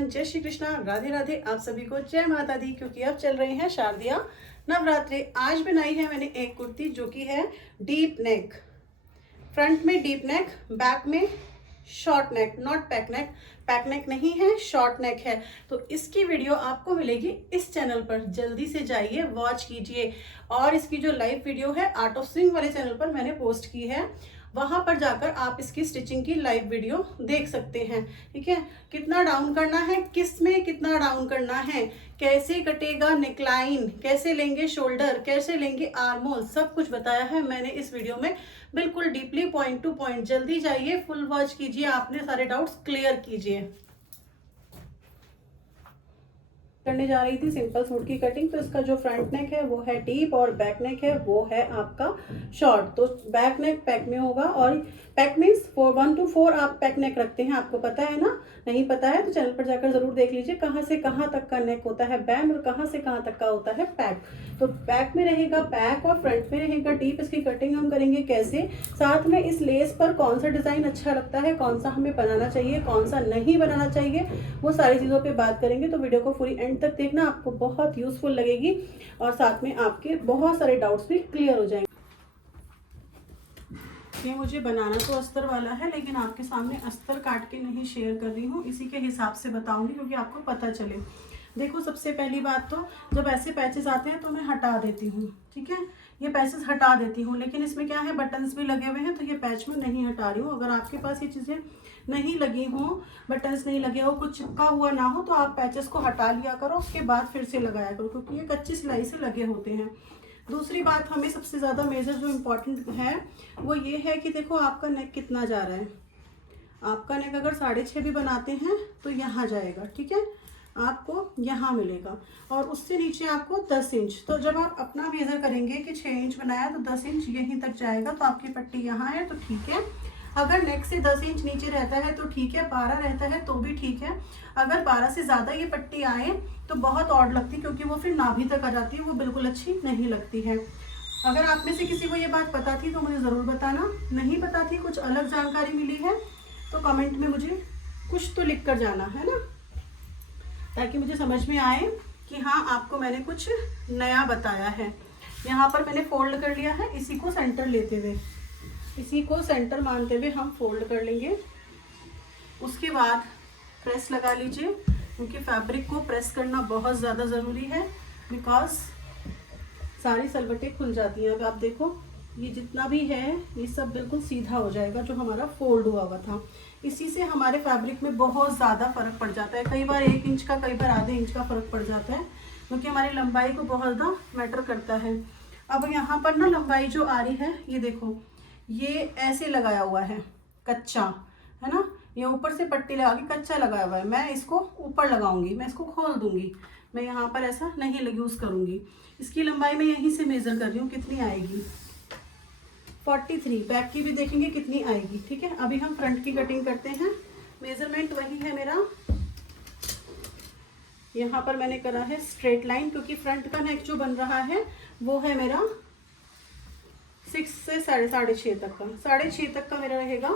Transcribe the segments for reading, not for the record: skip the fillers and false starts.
Everyone, जय श्री कृष्णा, राधे राधे। आप सभी को जय माता दी। क्योंकि अब चल रहे हैं शारदीय नवरात्रि। आज बनाई है मैंने एक कुर्ती जो कि है डीप नेक, फ्रंट में डीप नेक, बैक में short neck, not pack neck. Pack neck नहीं है, शॉर्ट नेक है। तो इसकी वीडियो आपको मिलेगी इस चैनल पर, जल्दी से जाइए वॉच कीजिए। और इसकी जो लाइव वीडियो है आर्ट ऑफ स्विंग वाले चैनल पर मैंने पोस्ट की है, वहां पर जाकर आप इसकी स्टिचिंग की लाइव वीडियो देख सकते हैं। ठीक है, कितना डाउन करना है, किस में कितना डाउन करना है, कैसे कटेगा नेकलाइन, कैसे लेंगे शोल्डर, कैसे लेंगे आर्म होल, सब कुछ बताया है मैंने इस वीडियो में, बिल्कुल डीपली, पॉइंट टू पॉइंट। जल्दी जाइए, फुल वॉच कीजिए, आपने सारे डाउट्स क्लियर कीजिए। करने जा रही थी सिंपल सूट की कटिंग। तो इसका जो फ्रंट नेक है वो है डीप और बैक नेक है वो है आपका शॉर्ट। तो बैक नेक पैक में होगा, और पैक मीन्स 1 to 4 आप पैक नेक रखते हैं, आपको पता है ना। नहीं पता है तो चैनल पर जाकर जरूर देख लीजिए कहाँ से कहाँ तक का नेक होता है बैंड और कहाँ से कहाँ तक का होता है पैक। तो बैक में रहेगा पैक और फ्रंट में रहेगा डीप। इसकी कटिंग हम करेंगे कैसे, साथ में इस लेस पर कौन सा डिजाइन अच्छा लगता है, कौन सा हमें बनाना चाहिए, कौन सा नहीं बनाना चाहिए, वो सारी चीज़ों पे बात करेंगे। तो वीडियो को पूरी एंड तक देखना, आपको बहुत यूजफुल लगेगी और साथ में आपके बहुत सारे डाउट्स भी क्लियर हो जाएंगे। ये मुझे बनाना तो अस्तर वाला है, लेकिन आपके सामने अस्तर काट के नहीं शेयर कर रही हूँ, इसी के हिसाब से बताऊंगी क्योंकि आपको पता चले। देखो, सबसे पहली बात तो जब ऐसे पैचेस आते हैं तो मैं हटा देती हूँ। ठीक है, ये पैचेस हटा देती हूँ, लेकिन इसमें क्या है, बटन्स भी लगे हुए हैं तो ये पैच में नहीं हटा रही हूँ। अगर आपके पास ये चीज़ें नहीं लगी हों, बटन्स नहीं लगे हो, कुछ चिपका हुआ ना हो, तो आप पैचेस को हटा लिया करो, उसके बाद फिर से लगाया करो, क्योंकि ये कच्ची सिलाई से लगे होते हैं। दूसरी बात, हमें सबसे ज़्यादा मेजर जो इम्पोर्टेंट है वो ये है कि देखो आपका नेक कितना जा रहा है। आपका नेक अगर 6.5 भी बनाते हैं तो यहाँ जाएगा, ठीक है, आपको यहाँ मिलेगा, और उससे नीचे आपको 10 इंच। तो जब आप अपना मेजर करेंगे कि 6 इंच बनाया तो 10 इंच यहीं तक जाएगा, तो आपकी पट्टी यहाँ है तो ठीक है। अगर नेक से 10 इंच नीचे रहता है तो ठीक है, 12 रहता है तो भी ठीक है। अगर 12 से ज़्यादा ये पट्टी आए तो बहुत ऑड लगती है, क्योंकि वो फिर नाभि तक आ जाती है, वो बिल्कुल अच्छी नहीं लगती है। अगर आप में से किसी को ये बात पता थी तो मुझे ज़रूर बताना, नहीं पता थी, कुछ अलग जानकारी मिली है तो कमेंट में मुझे कुछ तो लिख कर जाना है ना, ताकि मुझे समझ में आए कि हाँ आपको मैंने कुछ नया बताया है। यहाँ पर मैंने फोल्ड कर लिया है, इसी को सेंटर लेते हुए, इसी को सेंटर मानते हुए हम फोल्ड कर लेंगे। उसके बाद प्रेस लगा लीजिए, क्योंकि फैब्रिक को प्रेस करना बहुत ज़्यादा ज़रूरी है, बिकॉज सारी सलवटें खुल जाती हैं। अब आप देखो, ये जितना भी है ये सब बिल्कुल सीधा हो जाएगा जो हमारा फोल्ड हुआ हुआ था। इसी से हमारे फैब्रिक में बहुत ज़्यादा फ़र्क पड़ जाता है, कई बार 1 इंच का, कई बार आधे इंच का फ़र्क पड़ जाता है, क्योंकि हमारी लंबाई को बहुत ज़्यादा मैटर करता है। अब यहाँ पर ना लंबाई जो आ रही है, ये देखो, ये ऐसे लगाया हुआ है कच्चा, है ना, ये ऊपर से पट्टी लगा के कच्चा लगाया हुआ है। मैं इसको ऊपर लगाऊंगी, मैं इसको खोल दूंगी, मैं यहाँ पर ऐसा नहीं यूज़ करूंगी। इसकी लंबाई मैं यहीं से मेज़र कर रही हूँ, कितनी आएगी, 43। बैक की भी देखेंगे कितनी आएगी। ठीक है, अभी हम फ्रंट की कटिंग करते हैं। मेजरमेंट वही है मेरा, यहाँ पर मैंने करा है स्ट्रेट लाइन, क्योंकि फ्रंट का नेक जो बन रहा है वो है मेरा 6 से 6.5 तक का, 6.5 तक का मेरा रहेगा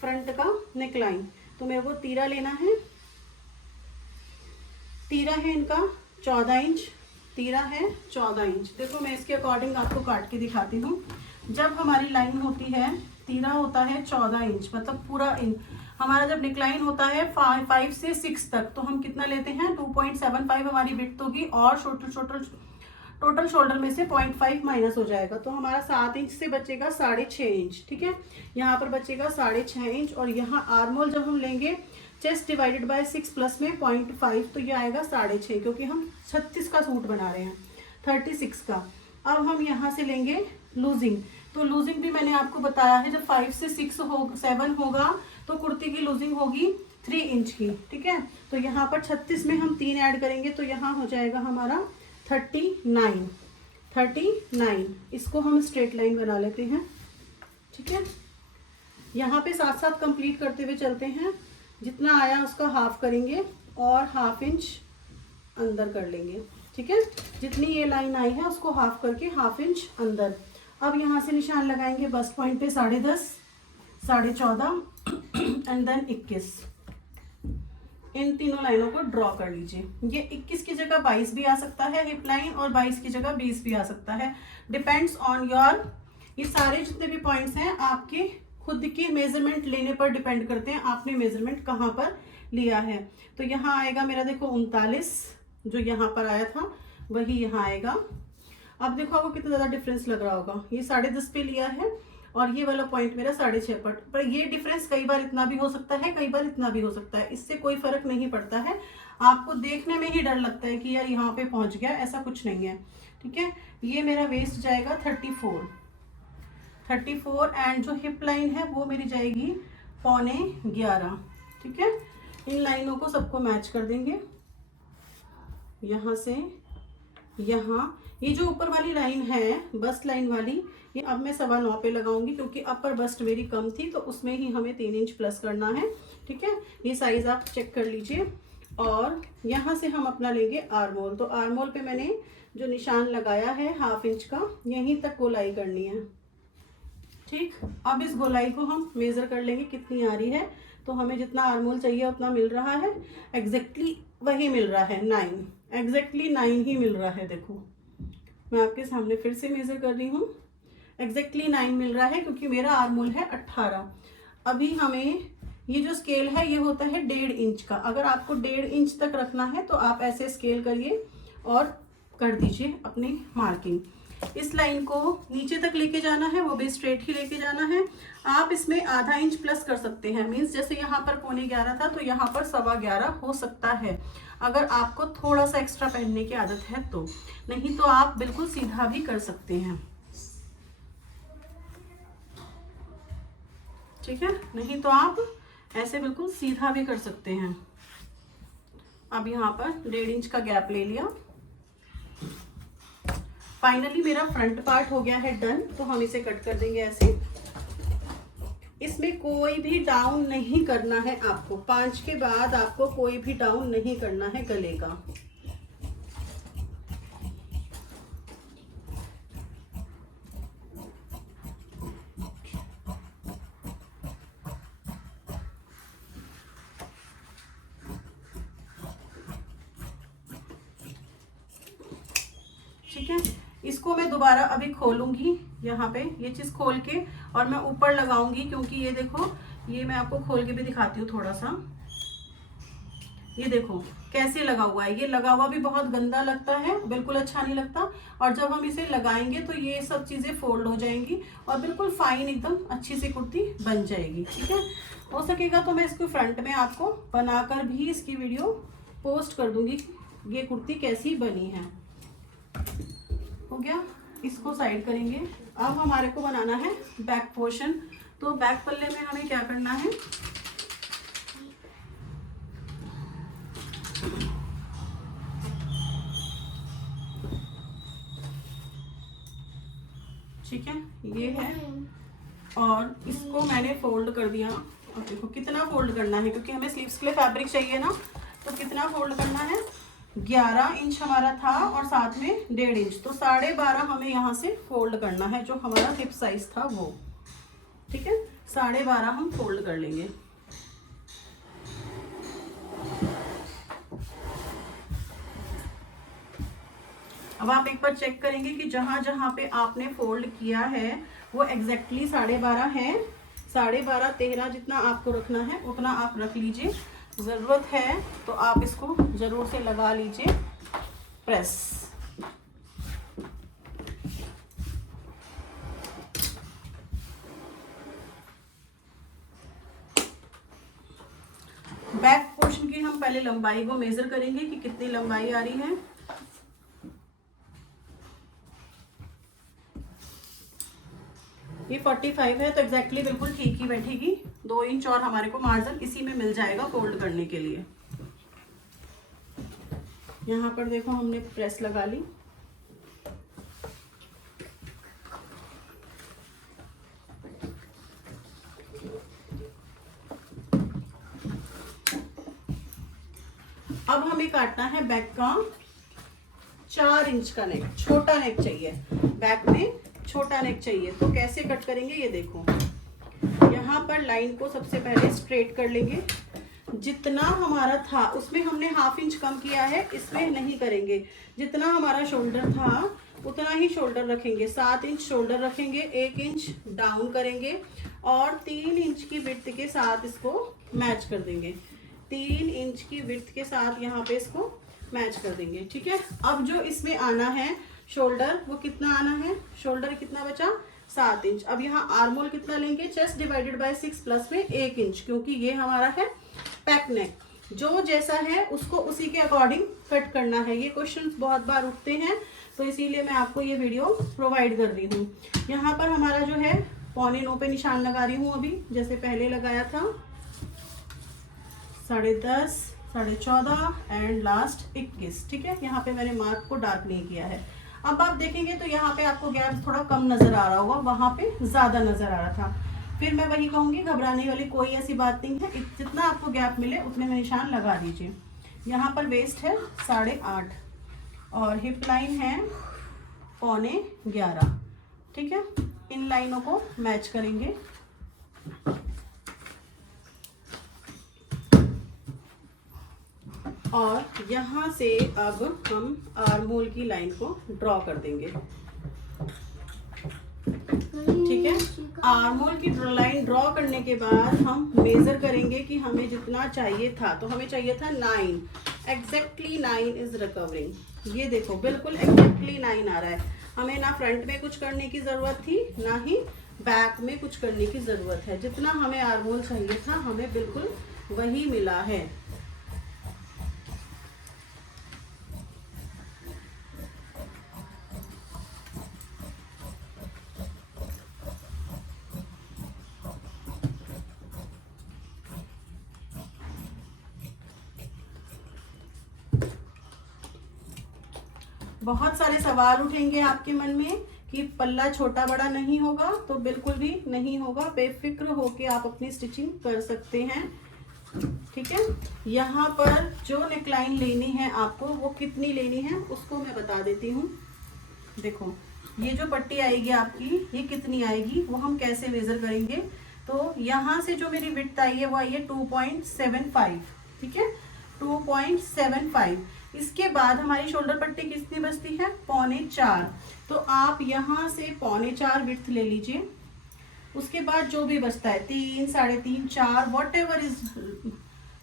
फ्रंट का नेक लाइन। तो मेरे को तीरा लेना है, तीरा है इनका 14 इंच, तीरा है 14 इंच। देखो, मैं इसके अकॉर्डिंग आपको काट के दिखाती हूँ। जब हमारी लाइन होती है, तीरा होता है 14 इंच, मतलब पूरा इंच। हमारा जब नेकलाइन होता है 5 से 6 तक, तो हम कितना लेते हैं, 2.75 हमारी विड्थ होगी, और टोटल शोल्डर में से 0.5 माइनस हो जाएगा, तो हमारा 7 इंच से बचेगा 6.5 इंच। ठीक है, यहाँ पर बचेगा 6.5 इंच, और यहाँ आर्म होल जब हम लेंगे चेस्ट डिवाइडेड बाय 6 प्लस में 0.5, तो ये आएगा 6.5, क्योंकि हम 36 का सूट बना रहे हैं, 36 का। अब हम यहाँ से लेंगे लूजिंग, तो लूजिंग भी मैंने आपको बताया है, जब 5 से 7 होगा तो कुर्ती की लूजिंग होगी 3 इंच की। ठीक है, तो यहाँ पर 36 में हम 3 ऐड करेंगे तो यहाँ हो जाएगा हमारा 39। इसको हम स्ट्रेट लाइन बना लेते हैं। ठीक है, यहाँ पे साथ साथ कंप्लीट करते हुए चलते हैं। जितना आया उसका हाफ करेंगे और ½ इंच अंदर कर लेंगे। ठीक है, जितनी ये लाइन आई है उसको हाफ करके ½ इंच अंदर। अब यहाँ से निशान लगाएंगे बस्ट पॉइंट पे 10.5, 14.5 एंड देन 21। इन तीनों लाइनों को ड्रॉ कर लीजिए। ये 21 की जगह 22 भी आ सकता है हिप लाइन, और 22 की जगह 20 भी आ सकता है, डिपेंड्स ऑन योर। ये सारे जितने भी पॉइंट्स हैं आपके खुद की मेजरमेंट लेने पर डिपेंड करते हैं, आपने मेजरमेंट कहाँ पर लिया है। तो यहाँ आएगा मेरा देखो 39, जो यहाँ पर आया था वही यहाँ आएगा। अब देखो आपको कितना ज़्यादा डिफरेंस लग रहा होगा, ये 10.5 पे लिया है और ये वाला पॉइंट मेरा 6.5 पर ये डिफरेंस कई बार इतना भी हो सकता है, कई बार इतना भी हो सकता है, इससे कोई फर्क नहीं पड़ता है। आपको देखने में ही डर लगता है कि यार यहाँ पे पहुँच गया, ऐसा कुछ नहीं है, ठीक है। ये मेरा वेस्ट जाएगा 34 एंड जो हिप लाइन है वो मेरी जाएगी 11.25, ठीक है। इन लाइनों को सबको मैच कर देंगे, यहाँ से यहाँ। ये जो ऊपर वाली लाइन है बस्ट लाइन वाली, ये अब मैं 9.25 पे लगाऊंगी क्योंकि अपर बस्ट मेरी कम थी, तो उसमें ही हमें 3 इंच प्लस करना है, ठीक है। ये साइज आप चेक कर लीजिए। और यहाँ से हम अपना लेंगे आर्म होल। तो आर्म होल पे मैंने जो निशान लगाया है 1/2 इंच का, यहीं तक गोलाई करनी है, ठीक। अब इस गोलाई को हम मेज़र कर लेंगे कितनी आ रही है। तो हमें जितना आर्म होल चाहिए उतना मिल रहा है, एग्जैक्टली वही मिल रहा है, 9, एग्जैक्टली 9 ही मिल रहा है। देखो मैं आपके सामने फिर से मेज़र कर रही हूँ, एग्जैक्टली 9 मिल रहा है क्योंकि मेरा आर्म होल है 18। अभी हमें ये जो स्केल है ये होता है 1.5 इंच का। अगर आपको 1.5 इंच तक रखना है तो आप ऐसे स्केल करिए और कर दीजिए अपनी मार्किंग। इस लाइन को नीचे तक लेके जाना है, वो भी स्ट्रेट ही लेके जाना है। आप इसमें आधा इंच प्लस कर सकते हैं, मीन्स जैसे यहाँ पर 11.25 था तो यहाँ पर 11.25 हो सकता है, अगर आपको थोड़ा सा एक्स्ट्रा पहनने की आदत है तो। नहीं तो आप बिल्कुल सीधा भी कर सकते हैं, ठीक है। नहीं तो आप ऐसे बिल्कुल सीधा भी कर सकते हैं। अब यहाँ पर 1.5 इंच का गैप ले लिया। फाइनली मेरा फ्रंट पार्ट हो गया है डन, तो हम इसे कट कर देंगे ऐसे। इसमें कोई भी डाउन नहीं करना है आपको, 5 के बाद आपको कोई भी डाउन नहीं करना है गले का। ठीक है, इसको मैं दोबारा अभी खोलूंगी यहाँ पे, ये चीज खोल के और मैं ऊपर लगाऊंगी, क्योंकि ये देखो, ये मैं आपको खोल के भी दिखाती हूँ थोड़ा सा। ये देखो कैसे लगा हुआ है, ये लगा हुआ भी बहुत गंदा लगता है, बिल्कुल अच्छा नहीं लगता। और जब हम इसे लगाएंगे तो ये सब चीजें फोल्ड हो जाएंगी और बिल्कुल फाइन एकदम अच्छी सी कुर्ती बन जाएगी, ठीक है। हो सकेगा तो मैं इसको फ्रंट में आपको बनाकर भी इसकी वीडियो पोस्ट कर दूंगी, ये कुर्ती कैसी बनी है। हो गया, इसको साइड करेंगे। अब हमारे को बनाना है बैक पोर्शन। तो बैक पल्ले में हमें क्या करना है, ठीक है, ये है और इसको मैंने फोल्ड कर दिया। अब देखो कितना फोल्ड करना है, क्योंकि हमें स्लीव्स के लिए फैब्रिक चाहिए ना, तो कितना फोल्ड करना है, 11 इंच हमारा था और साथ में 1.5 इंच, तो 12.5 हमें यहाँ से फोल्ड करना है, जो हमारा हिप साइज था वो, ठीक है। 12.5 हम फोल्ड कर लेंगे। अब आप एक बार चेक करेंगे कि जहां जहां पे आपने फोल्ड किया है वो एग्जैक्टली 12.5 है। 12.5 13 जितना आपको रखना है उतना आप रख लीजिए, ज़रूरत है तो आप इसको ज़रूर से लगा लीजिए प्रेस। बैक पोर्शन की हम पहले लंबाई को मेजर करेंगे कि कितनी लंबाई आ रही है। ये 45 है तो एग्जैक्टली बिल्कुल ठीक ही बैठेगी। 2 इंच और हमारे को मार्जिन इसी में मिल जाएगा फोल्ड करने के लिए। यहाँ पर देखो हमने प्रेस लगा ली। अब हमें काटना है बैक का 4 इंच का नेक, छोटा नेक चाहिए, बैक में छोटा नेक चाहिए। तो कैसे कट करेंगे ये देखो, यहाँ पर लाइन को सबसे पहले स्ट्रेट कर लेंगे, जितना हमारा था उसमें हमने 1/2 इंच कम किया है, इसमें नहीं करेंगे। जितना हमारा शोल्डर था उतना ही शोल्डर रखेंगे। 7 इंच शोल्डर रखेंगे, 1 इंच डाउन करेंगे और 3 इंच की विड्थ के साथ इसको मैच कर देंगे। 3 इंच की विड्थ के साथ यहाँ पे इसको मैच कर देंगे, ठीक है। अब जो इसमें आना है शोल्डर, वो कितना आना है, शोल्डर कितना बचा, 7 इंच। अब यहाँ आर्मोल कितना लेंगे, चेस्ट डिवाइडेड बाय 6 प्लस में 1 इंच, क्योंकि ये हमारा है पैक नेक। जो जैसा है उसको उसी के अकॉर्डिंग कट करना है। ये क्वेश्चंस बहुत बार उठते हैं, तो इसीलिए मैं आपको ये वीडियो प्रोवाइड कर रही हूँ। यहाँ पर हमारा जो है 9.25 पे निशान लगा रही हूँ अभी, जैसे पहले लगाया था 10.5, 14.5 एंड लास्ट 21, ठीक है। यहाँ पे मैंने मार्क को डार्क नहीं किया है। अब आप देखेंगे तो यहाँ पे आपको गैप थोड़ा कम नजर आ रहा होगा, वहां पे ज्यादा नजर आ रहा था। फिर मैं वही कहूंगी, घबराने वाली कोई ऐसी बात नहीं है। जितना आपको गैप मिले उतने में निशान लगा दीजिए। यहाँ पर वेस्ट है 8.5 और हिप लाइन है 11.25, ठीक है। इन लाइनों को मैच करेंगे। और यहाँ से अब हम आर्महोल की लाइन को ड्रॉ कर देंगे, ठीक है। आर्महोल की लाइन ड्रॉ करने के बाद हम मेजर करेंगे कि हमें जितना चाहिए था। तो हमें चाहिए था 9, एग्जैक्टली 9 इज रिकवरिंग। ये देखो बिल्कुल एग्जैक्टली 9 आ रहा है। हमें ना फ्रंट में कुछ करने की जरूरत थी, ना ही बैक में कुछ करने की जरूरत है। जितना हमें आर्महोल चाहिए था हमें बिल्कुल वही मिला है। बहुत सारे सवाल उठेंगे आपके मन में कि पल्ला छोटा बड़ा नहीं होगा, तो बिल्कुल भी नहीं होगा। बेफिक्र होके आप अपनी स्टिचिंग कर सकते हैं, ठीक है। यहाँ पर जो नेकलाइन लेनी है आपको, वो कितनी लेनी है उसको मैं बता देती हूँ। देखो ये जो पट्टी आएगी आपकी, ये कितनी आएगी वो हम कैसे मेजर करेंगे। तो यहाँ से जो मेरी विड्थ आई है वो आई है 2.75, ठीक है, 2.75। इसके बाद हमारी शोल्डर पट्टी कितनी बचती है, 3.25। तो आप यहाँ से 3.25 विड्थ ले लीजिए। उसके बाद जो भी बचता है 3, 3.5, 4, वॉट एवर इज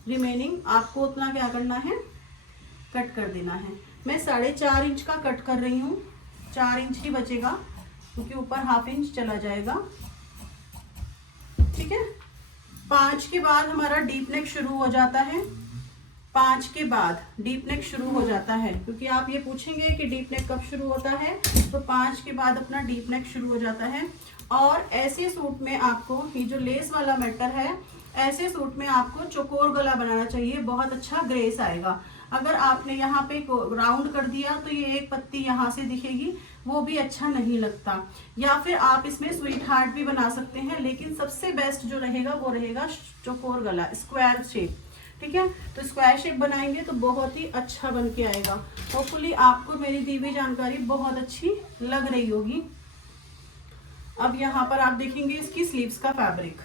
रिमेनिंग, आपको उतना क्या करना है, कट कर देना है। मैं 4.5 इंच का कट कर रही हूँ, 4 इंच ही बचेगा क्योंकि ऊपर 1/2 इंच चला जाएगा, ठीक है। 5 के बाद हमारा डीप नेक शुरू हो जाता है। 5 के बाद डीप नेक शुरू हो जाता है, क्योंकि आप ये पूछेंगे कि डीप नेक कब शुरू होता है। तो 5 के बाद अपना डीप नेक शुरू हो जाता है। और ऐसे सूट में आपको, ये जो लेस वाला मैटर है, ऐसे सूट में आपको चौकोर गला बनाना चाहिए, बहुत अच्छा ग्रेस आएगा। अगर आपने यहाँ पे राउंड कर दिया तो ये एक पत्ती यहाँ से दिखेगी, वो भी अच्छा नहीं लगता। या फिर आप इसमें स्वीट हार्ट भी बना सकते हैं, लेकिन सबसे बेस्ट जो रहेगा वो रहेगा चौकोर गला, स्क्वायर शेप, ठीक है। तो स्क्वायर शेप बनाएंगे तो बहुत ही अच्छा बन के आएगा। होपफुली आपको मेरी दी हुई जानकारी बहुत अच्छी लग रही होगी। अब यहाँ पर आप देखेंगे इसकी स्लीव्स का फैब्रिक,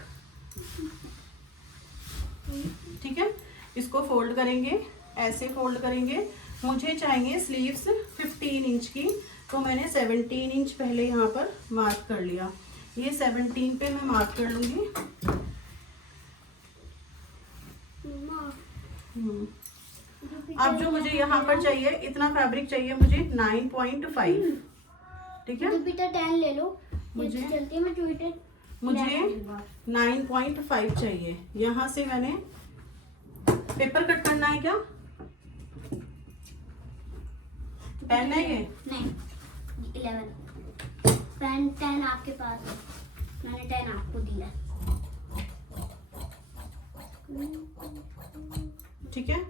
ठीक है। इसको फोल्ड करेंगे, ऐसे फोल्ड करेंगे। मुझे चाहिए स्लीव्स 15 इंच की, तो मैंने 17 इंच पहले यहाँ पर मार्क कर लिया। ये 17 पे मैं मार्क कर लूंगी। अब जो मुझे यहाँ पर चाहिए, इतना फैब्रिक चाहिए मुझे 9.5, ठीक है। 10 ले लो, मुझे 9.5 चाहिए। यहाँ से मैंने पेपर कट करना है क्या, पेन है ये? नहीं, 11 पेन 10 आपके पास है, मैंने 10 आपको दिया, ठीक है।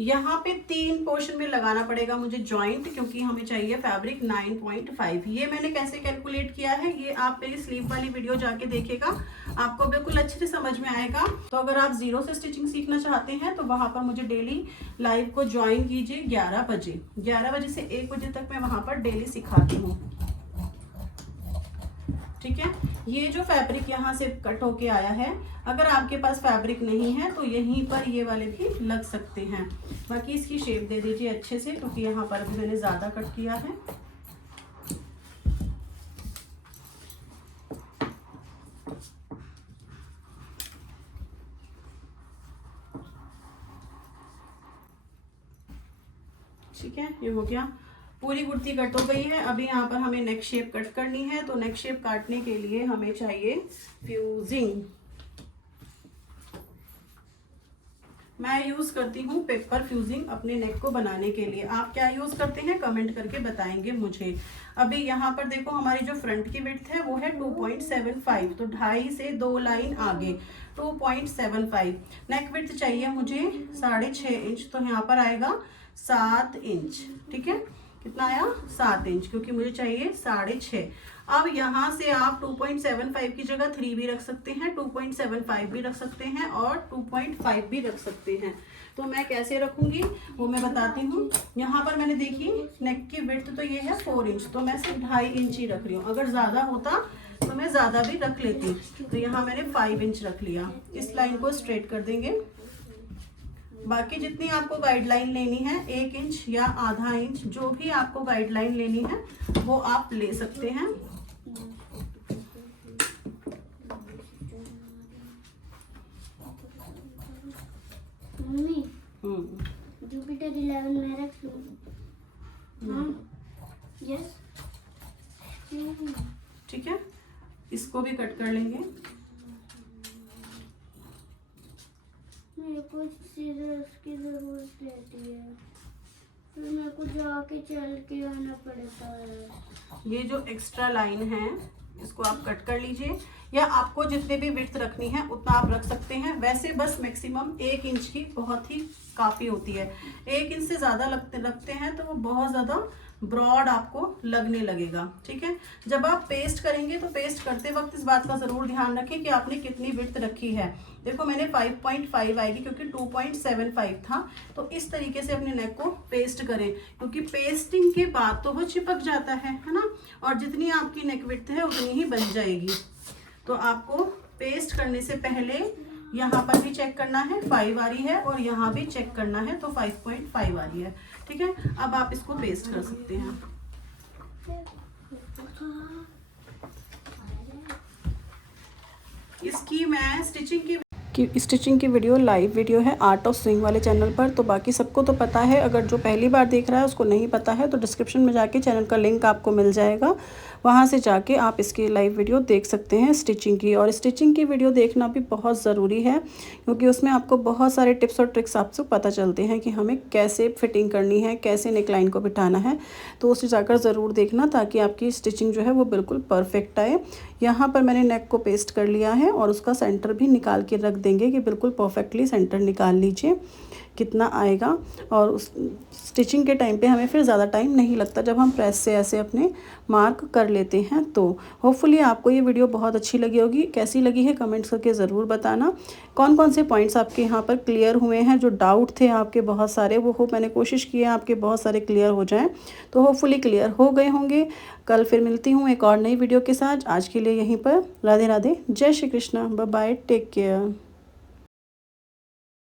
यहाँ पे 3 पोर्शन में लगाना पड़ेगा मुझे जॉइंट, क्योंकि हमें चाहिए फैब्रिक 9.5। ये मैंने कैसे कैलकुलेट किया है, ये आप मेरी स्लीव वाली वीडियो जाके देखेगा, आपको बिल्कुल अच्छे से समझ में आएगा। तो अगर आप 0 से स्टिचिंग सीखना चाहते हैं तो वहां पर मुझे डेली लाइव को ज्वाइन कीजिए 11 बजे। 11 बजे से 1 बजे तक मैं वहां पर डेली सिखाती हूँ, ठीक है। ये जो फैब्रिक यहाँ से कट होके आया है, अगर आपके पास फैब्रिक नहीं है तो यहीं पर ये वाले भी लग सकते हैं। बाकी इसकी शेप दे दीजिए अच्छे से, क्योंकि यहाँ पर भी मैंने ज़्यादा कट किया है। ठीक है, ये हो गया। पूरी कुर्ती कट हो गई है। अभी यहाँ पर हमें नेक शेप कट करनी है, तो नेक शेप काटने के लिए हमें चाहिए फ्यूजिंग। मैं यूज़ करती हूँ पेपर फ्यूजिंग अपने नेक को बनाने के लिए। आप क्या यूज़ करते हैं कमेंट करके बताएंगे मुझे। अभी यहाँ पर देखो हमारी जो फ्रंट की विड्थ है वो है 2.75, तो 2.5 से 2 लाइन आगे 2.75। नेक विड्थ चाहिए मुझे 6.5 इंच, तो यहाँ पर आएगा 7 इंच। ठीक है, कितना आया 7 इंच, क्योंकि मुझे चाहिए 6.5। अब यहाँ से आप 2.75 की जगह 3 भी रख सकते हैं, 2.75 भी रख सकते हैं और 2.5 भी रख सकते हैं। तो मैं कैसे रखूँगी वो मैं बताती हूँ। यहाँ पर मैंने देखी नेक की विड्थ तो ये है 4 इंच, तो मैं सिर्फ 2.5 इंच ही रख रही हूँ। अगर ज़्यादा होता तो मैं ज़्यादा भी रख लेती। तो यहाँ मैंने 5 इंच रख लिया। इस लाइन को स्ट्रेट कर देंगे। बाकी जितनी आपको गाइडलाइन लेनी है 1 इंच या आधा इंच, जो भी आपको गाइडलाइन लेनी है वो आप ले सकते हैं। मम्मी जुपिटर 11 में रख लूं? यस। ठीक है, इसको भी कट कर लेंगे। मेरे को सीजर्स की जरूरत रहती है, फिर मेरे को जाके चल के आना पड़ता है। ये जो एक्स्ट्रा लाइन है इसको आप कट कर लीजिए, या आपको जितने भी विड्थ रखनी है उतना आप रख सकते हैं। वैसे बस मैक्सिमम 1 इंच की बहुत ही काफ़ी होती है। 1 इंच से ज़्यादा रखते हैं तो वो बहुत ज़्यादा ब्रॉड आपको लगने लगेगा। ठीक है, जब आप पेस्ट करेंगे तो पेस्ट करते वक्त इस बात का ज़रूर ध्यान रखें कि आपने कितनी विड्थ रखी है। देखो मैंने 5.5 आएगी क्योंकि 2.75 था। तो इस तरीके से अपने नेक को पेस्ट करें, क्योंकि पेस्टिंग के बाद तो वो चिपक जाता है ना, और जितनी आपकी नेक विड्थ है उतनी ही बन जाएगी। तो आपको पेस्ट करने से पहले यहाँ पर भी चेक करना है 5 आ रही है, और यहाँ भी चेक करना है तो 5.5 आ रही है। ठीक है, अब आप इसको पेस्ट कर सकते हैं। इसकी मैं स्टिचिंग की वीडियो लाइव वीडियो है आर्ट ऑफ स्विंग वाले चैनल पर। तो बाकी सबको तो पता है, अगर जो पहली बार देख रहा है उसको नहीं पता है तो डिस्क्रिप्शन में जाके चैनल का लिंक आपको मिल जाएगा, वहाँ से जाके आप इसकी लाइव वीडियो देख सकते हैं स्टिचिंग की। और स्टिचिंग की वीडियो देखना भी बहुत ज़रूरी है, क्योंकि उसमें आपको बहुत सारे टिप्स और ट्रिक्स आपसे पता चलते हैं कि हमें कैसे फिटिंग करनी है, कैसे नेकलाइन को बिठाना है। तो उसे जाकर ज़रूर देखना ताकि आपकी स्टिचिंग जो है वो बिल्कुल परफेक्ट आए। यहाँ पर मैंने नेक को पेस्ट कर लिया है और उसका सेंटर भी निकाल के रख देंगे कि बिल्कुल परफेक्टली सेंटर निकाल लीजिए कितना आएगा। और उस स्टिचिंग के टाइम पे हमें फिर ज़्यादा टाइम नहीं लगता जब हम प्रेस से ऐसे अपने मार्क कर लेते हैं। तो होपफुली आपको ये वीडियो बहुत अच्छी लगी होगी। कैसी लगी है कमेंट्स करके ज़रूर बताना। कौन कौन से पॉइंट्स आपके यहाँ पर क्लियर हुए हैं, जो डाउट थे आपके बहुत सारे, वो मैंने कोशिश की है आपके बहुत सारे क्लियर हो जाएं। तो होपफुली क्लियर हो गए होंगे। कल फिर मिलती हूँ एक और नई वीडियो के साथ। आज के लिए यहीं पर राधे राधे, जय Shri Krishna, bye bye, take care.